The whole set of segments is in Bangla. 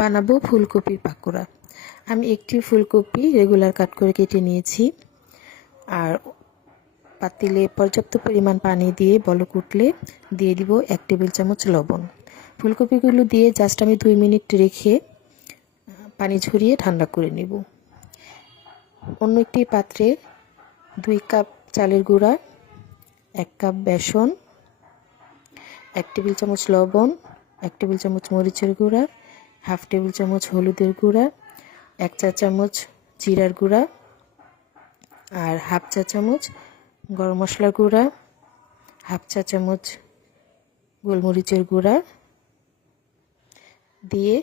বানাবো ফুলকপির পাকোড়া। আমি একটি ফুলকপি রেগুলার কাট করে কেটে নিয়েছি আর পাতিলে পর্যাপ্ত পরিমাণ পানি দিয়ে বলক উঠলে দিয়ে দিব 1 টেবিল চামচ লবণ। ফুলকপিগুলো দিয়ে জাস্ট আমি 2 মিনিট রেখে পানি ঝরিয়ে ঠান্ডা করে নেব। অন্য একটি পাত্রে 2 কাপ চালের গুঁড়া, 1 কাপ বেসন, 1 টেবিল চামচ লবণ, 1 টেবিল চামচ মরিচের গুঁড়া, হাফ টেবিল চামচ হলুদের গুঁড়া, 1 চা চামচ জিরার গুঁড়া আর হাফ চা চামচ গরম মশলার গুঁড়া, হাফ চা চামচ গোলমরিচের গুঁড়া দিয়ে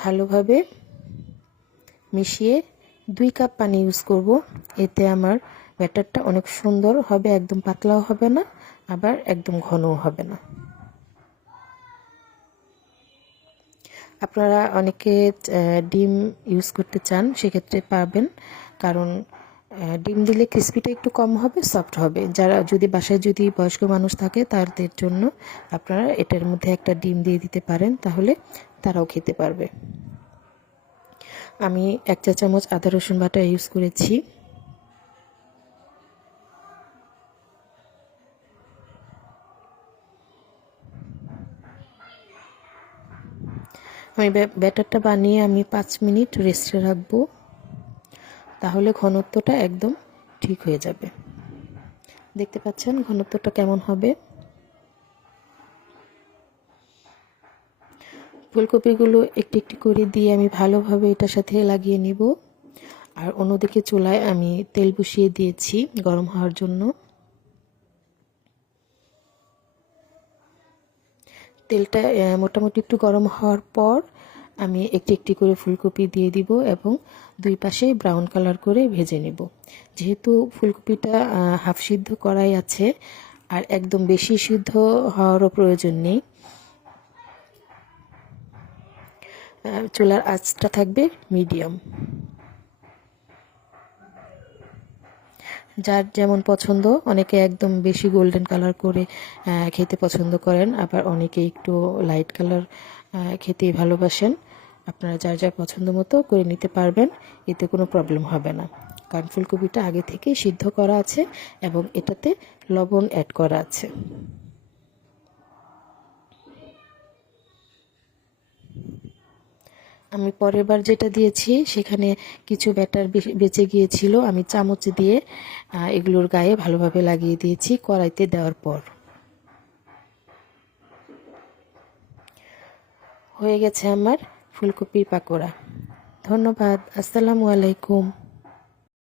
ভালোভাবে মিশিয়ে 2 কাপ পানি ইউজ করব। এতে আমার ব্যাটারটা অনেক সুন্দর হবে, একদম পাতলাও হবে না আবার একদম ঘনও হবে না। আপনারা অনেকে ডিম ইউজ করতে চান, সেক্ষেত্রে পারবেন, কারণ ডিম দিলে ক্রিসপিটা একটু কম হবে, সফট হবে। যারা যদি বাসায় যদি বয়স্ক মানুষ থাকে তাদের জন্য আপনারা এটার মধ্যে একটা ডিম দিয়ে দিতে পারেন, তাহলে তারাও খেতে পারবে। আমি 1 চা চামচ আদা রসুন বাটা ইউজ করেছি। আমি ব্যাটারটা বানিয়ে আমি 5 মিনিট রেস্টে রাখবো, তাহলে ঘনত্বটা একদম ঠিক হয়ে যাবে। দেখতে পাচ্ছেন ঘনত্বটা কেমন হবে। ফুলকপিগুলো একটি একটি করে দিয়ে আমি ভালোভাবে এটার সাথে লাগিয়ে নিব। আর অন্যদিকে চুলায় আমি তেল বসিয়ে দিয়েছি গরম হওয়ার জন্য। তেলটা মোটামুটি একটু গরম হওয়ার পর আমি একটি একটি করে ফুলকপি দিয়ে দিব এবং 2 পাশে ব্রাউন কালার করে ভেজে নেব। যেহেতু ফুলকপিটা হাফ সিদ্ধ করাই আছে আর একদম বেশি সিদ্ধ হওয়ারও প্রয়োজন নেই, চুলার আঁচটা থাকবে মিডিয়াম। যার যেমন পছন্দ, অনেকে একদম বেশি গোল্ডেন কালার করে খেতে পছন্দ করেন, আবার অনেকে একটু লাইট কালার খেতে ভালোবাসেন। আপনারা যার যার পছন্দ মতো করে নিতে পারবেন, এতে কোনো প্রবলেম হবে না, কারণ ফুলকপিটা আগে থেকেই সিদ্ধ করা আছে এবং এটাতে লবণ অ্যাড করা আছে। আমি পরের বার যেটা দিয়েছি সেখানে কিছু ব্যাটার বেঁচে গিয়েছিল, আমি চামচ দিয়ে এগুলোর গায়ে ভালোভাবে লাগিয়ে দিয়েছি কড়াইতে দেওয়ার পর। হয়ে গেছে আমার ফুলকপির পাকোড়া। ধন্যবাদ। আসসালামু আলাইকুম।